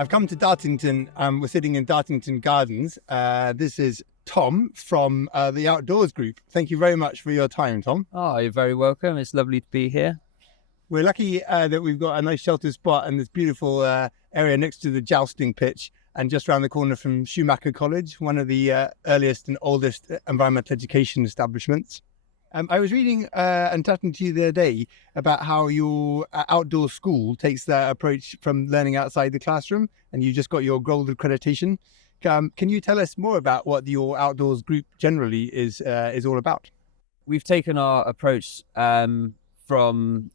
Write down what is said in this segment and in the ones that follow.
I've come to Dartington. We're sitting in Dartington Gardens. This is Tom from the Outdoors Group. Thank you very much for your time, Tom. Oh, you're very welcome. It's lovely to be here. We're lucky that we've got a nice sheltered spot and this beautiful area next to the jousting pitch and just around the corner from Schumacher College, one of the earliest and oldest environmental education establishments. I was reading and talking to you the other day about how your outdoor school takes that approach from learning outside the classroom, and you just got your gold accreditation. Can you tell us more about what your Outdoors Group generally is all about? We've taken our approach from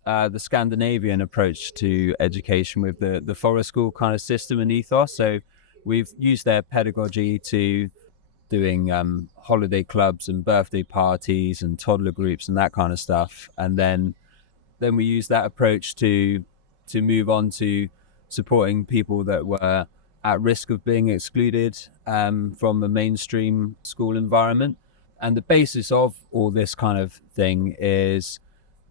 the Scandinavian approach to education with the forest school kind of system and ethos. So we've used their pedagogy to doing holiday clubs and birthday parties and toddler groups and that kind of stuff, and then we use that approach to move on to supporting people that were at risk of being excluded from a mainstream school environment. And the basis of all this kind of thing is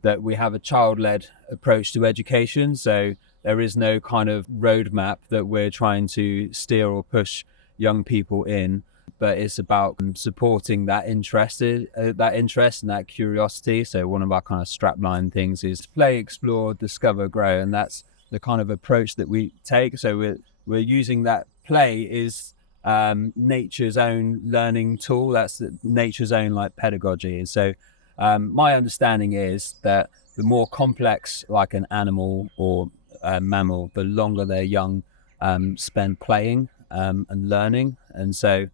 that we have a child-led approach to education, so there is no kind of roadmap that we're trying to steer or push young people in, but it's about supporting that interest and that curiosity. So one of our kind of strapline things is play, explore, discover, grow, and that's the kind of approach that we take. So we're using that play is nature's own learning tool. That's nature's own like pedagogy. And so my understanding is that the more complex like an animal or a mammal, the longer they're young spend playing and learning. And so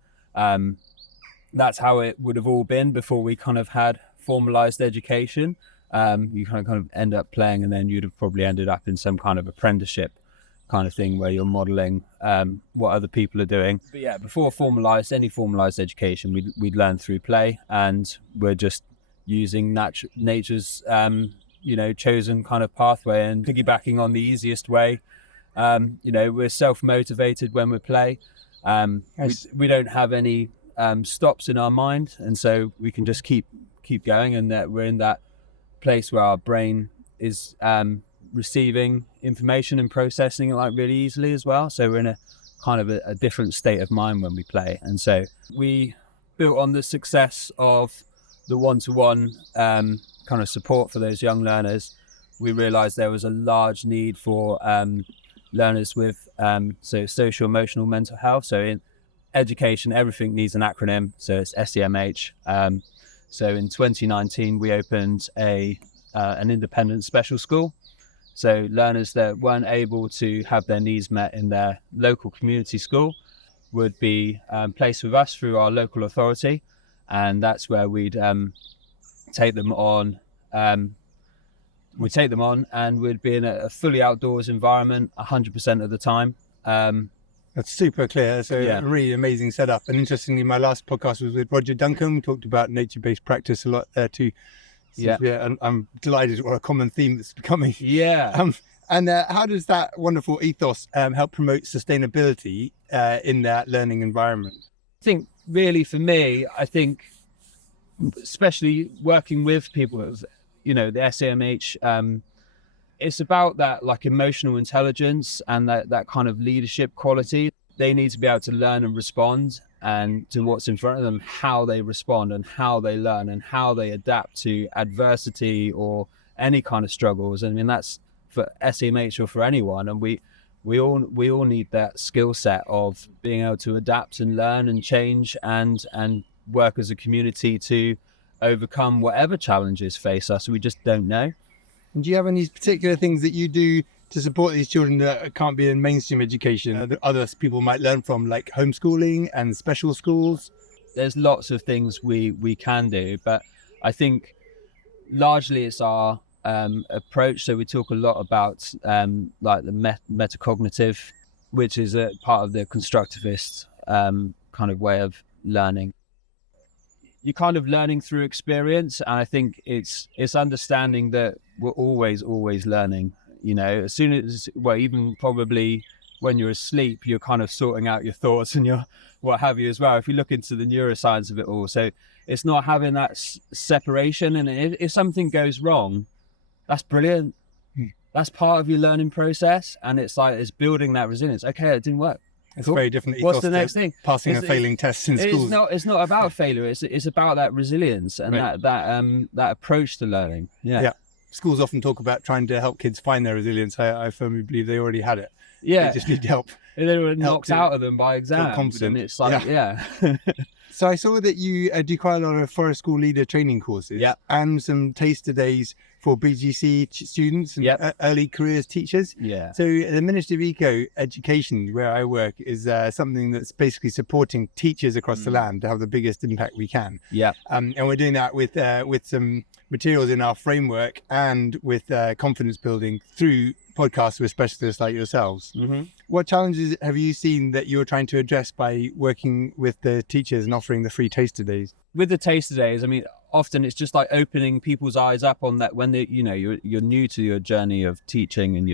that's how it would have all been before we kind of had formalized education. You kind of end up playing, and then you'd have probably ended up in some kind of apprenticeship kind of thing where you're modeling what other people are doing. But yeah, before any formalized education, we'd learn through play, and we're just using nature's chosen kind of pathway and piggybacking on the easiest way. We're self-motivated when we play. We don't have any stops in our mind, and so we can just keep going, and that we're in that place where our brain is receiving information and processing it like really easily as well. So we're in a kind of a different state of mind when we play. And so we built on the success of the one-to-one kind of support for those young learners. We realized there was a large need for learners with social, emotional, mental health. So in education, everything needs an acronym. So it's SEMH. So in 2019, we opened an independent special school. So learners that weren't able to have their needs met in their local community school would be placed with us through our local authority. And that's where we'd take them on. We'd take them on and we'd be in a fully outdoors environment 100% of the time. That's super clear. So a really amazing setup. And interestingly, my last podcast was with Roger Duncan. We talked about nature-based practice a lot there too. So, and I'm delighted what a common theme that's becoming. Yeah. And how does that wonderful ethos help promote sustainability in that learning environment? I think really for me, especially working with people with, the SEMH, it's about that like emotional intelligence and that kind of leadership quality. They need to be able to learn and respond and to what's in front of them, how they respond and how they learn and how they adapt to adversity or any kind of struggles. I mean, that's for SEMH or for anyone. And we all need that skill set of being able to adapt and learn and change and work as a community to overcome whatever challenges face us. We just don't know. And do you have any particular things that you do to support these children that can't be in mainstream education that other people might learn from, like homeschooling and special schools? There's lots of things we can do, but I think largely it's our approach. So we talk a lot about like the metacognitive, which is a part of the constructivist kind of way of learning. You're kind of learning through experience, and I think it's understanding that we're always learning. As soon as, even probably when you're asleep, you're kind of sorting out your thoughts and your what have you as well. If you look into the neuroscience of it all, so it's not having that separation. And if something goes wrong, that's brilliant. that's part of your learning process, and it's building that resilience. Okay, it didn't work. It's Cool. very different. What's ethos the to next thing? Passing and failing tests in schools. It's not about failure. It's about that resilience and Right. that approach to learning. Yeah. Schools often talk about trying to help kids find their resilience. I firmly believe they already had it. Yeah. They just need help. They were knocked to out of them by exams. confident. And it's like, yeah. So I saw that you do quite a lot of forest school leader training courses, Yep. and some taster days for BGC students and Yep. early careers teachers. Yeah. So the Ministry of Eco Education, where I work, is something that's basically supporting teachers across the land to have the biggest impact we can. Yeah. And we're doing that with some materials in our framework and with confidence building through podcasts with specialists like yourselves. Mm-hmm. What challenges have you seen that you're trying to address by working with the teachers and offering the free taster days? With the taster days, I mean, often it's just like opening people's eyes up on that when you're new to your journey of teaching and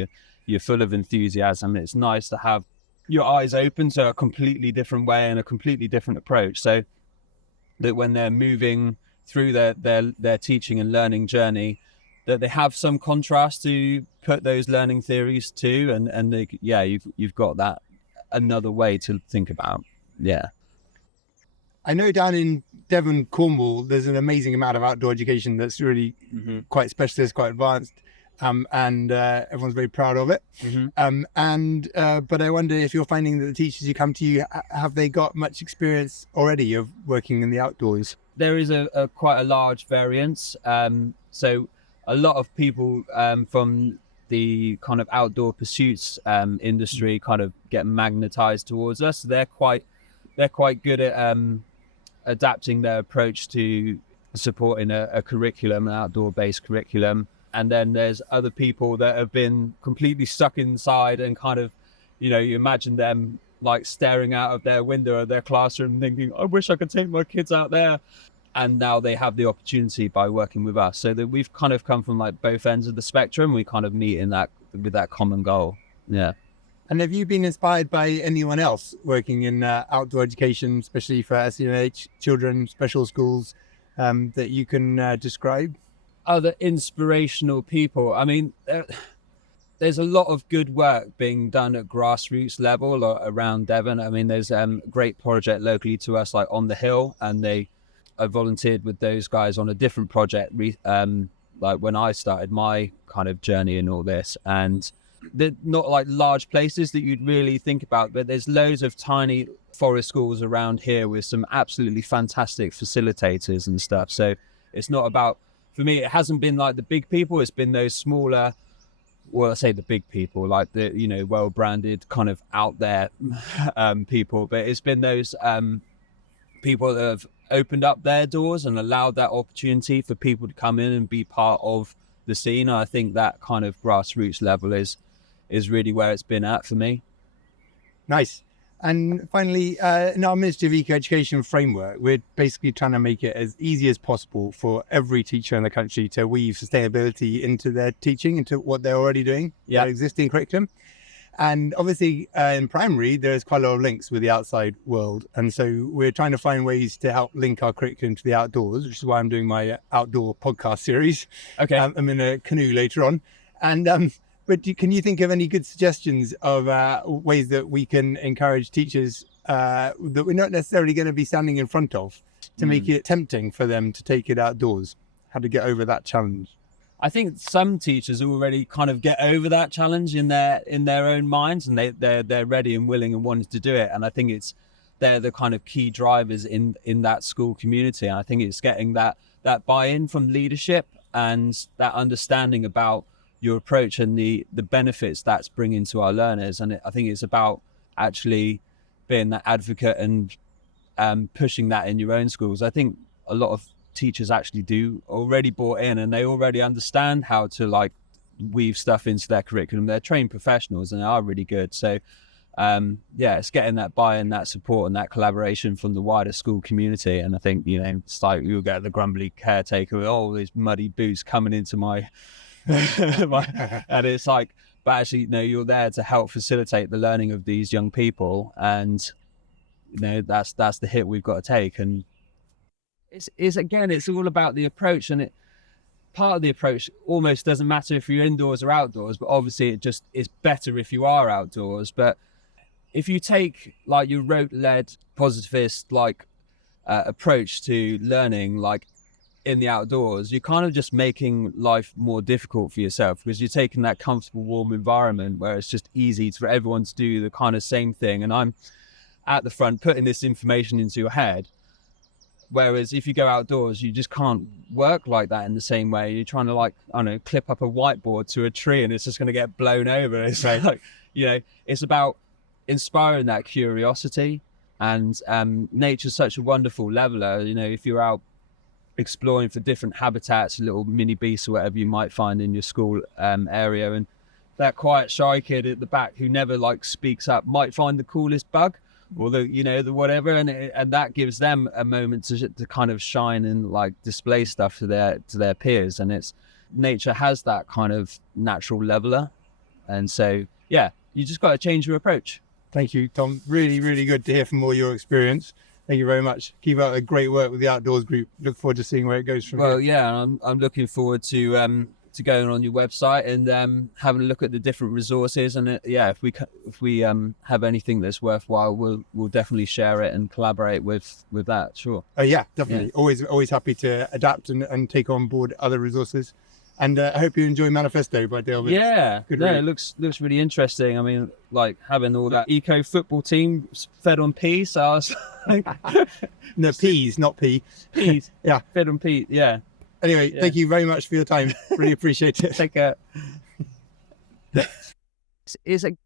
you're full of enthusiasm. It's nice to have your eyes open to a completely different way and a completely different approach. So that when they're moving through their teaching and learning journey, that they have some contrast to put those learning theories to, and you've got that another way to think about. Yeah. I know down in Devon, Cornwall, there's an amazing amount of outdoor education that's really quite specialist, quite advanced, and everyone's very proud of it. But I wonder if you're finding that the teachers who come to you, have they got much experience already of working in the outdoors? There is a quite a large variance. So a lot of people from the kind of outdoor pursuits industry kind of get magnetized towards us. They're quite good at adapting their approach to supporting a curriculum, an outdoor-based curriculum. And then there's other people that have been completely stuck inside and kind of, you imagine them like staring out of their window of their classroom thinking, I wish I could take my kids out there. And now they have the opportunity by working with us. So that we've kind of come from like both ends of the spectrum. We kind of meet with that common goal. Yeah. And have you been inspired by anyone else working in outdoor education, especially for SEMH children, special schools, that you can describe? Other inspirational people. I mean, there's a lot of good work being done at grassroots level around Devon. I mean, there's a great project locally to us, like On the Hill, and I volunteered with those guys on a different project, like when I started my kind of journey in all this. And they're not like large places that you'd really think about, but there's loads of tiny forest schools around here with some absolutely fantastic facilitators and stuff. So it's not about, for me, it hasn't been like the big people. It's been those smaller, well, I say the big people, like the, well-branded kind of out there people, but it's been those people that have opened up their doors and allowed that opportunity for people to come in and be part of the scene. I think that kind of grassroots level is really where it's been at for me. Nice. And finally, in our Ministry of Eco Education framework, we're basically trying to make it as easy as possible for every teacher in the country to weave sustainability into their teaching, into what they're already doing, their existing curriculum. And obviously in primary, there's quite a lot of links with the outside world. And so we're trying to find ways to help link our curriculum to the outdoors, which is why I'm doing my outdoor podcast series. Okay. I'm in a canoe later on. And but can you think of any good suggestions of ways that we can encourage teachers that we're not necessarily going to be standing in front of to make it tempting for them to take it outdoors? How to get over that challenge? I think some teachers already kind of get over that challenge in their own minds, and they're ready and willing and wanting to do it. And I think they're the kind of key drivers in that school community. And I think it's getting that buy-in from leadership and that understanding about your approach and the benefits that's bringing to our learners. And I think it's about actually being that advocate and pushing that in your own schools. I think a lot of teachers actually do already bought in, and they already understand how to like weave stuff into their curriculum. They're trained professionals and they are really good. So it's getting that buy-in, that support and that collaboration from the wider school community. And I think, it's like you'll get the grumbly caretaker with all these muddy boots coming into my and it's like, but actually you're there to help facilitate the learning of these young people, and that's the hit we've got to take. And it's all about the approach, and part of the approach almost doesn't matter if you're indoors or outdoors, but obviously it's better if you are outdoors. But if you take like your rote-led positivist approach to learning, like in the outdoors, you're kind of just making life more difficult for yourself, because you're taking that comfortable, warm environment where it's just easy for everyone to do the kind of same thing, and I'm at the front putting this information into your head. Whereas if you go outdoors, you just can't work like that in the same way. You're trying to, like, I don't know, clip up a whiteboard to a tree and it's just going to get blown over. It's like, you know, it's about inspiring that curiosity. And nature's such a wonderful leveler. You know, if you're out exploring for different habitats, little mini beasts or whatever you might find in your school area, and that quiet shy kid at the back who never like speaks up might find the coolest bug, or the, you know, the whatever, and that gives them a moment to kind of shine and like display stuff to their peers. And it's, nature has that kind of natural leveler, and so yeah, you just got to change your approach. Thank you, Tom. Really, really good to hear from all your experience. Thank you very much. Keep up the great work with the Outdoors Group. Look forward to seeing where it goes from Well, here. yeah, I'm looking forward to going on your website and having a look at the different resources. And yeah, if we have anything that's worthwhile, we'll definitely share it and collaborate with that. Sure. Oh yeah, definitely. Yeah. Always happy to adapt and take on board other resources. And I hope you enjoy Manifesto by Dale. Yeah, Good no, read. it looks really interesting. I mean, like having all that eco football team fed on peas. So I was like, No, peas, not pea. peas. Yeah. Fed on peas. Yeah. Anyway, Yeah. thank you very much for your time. Really appreciate it. Take care. Is a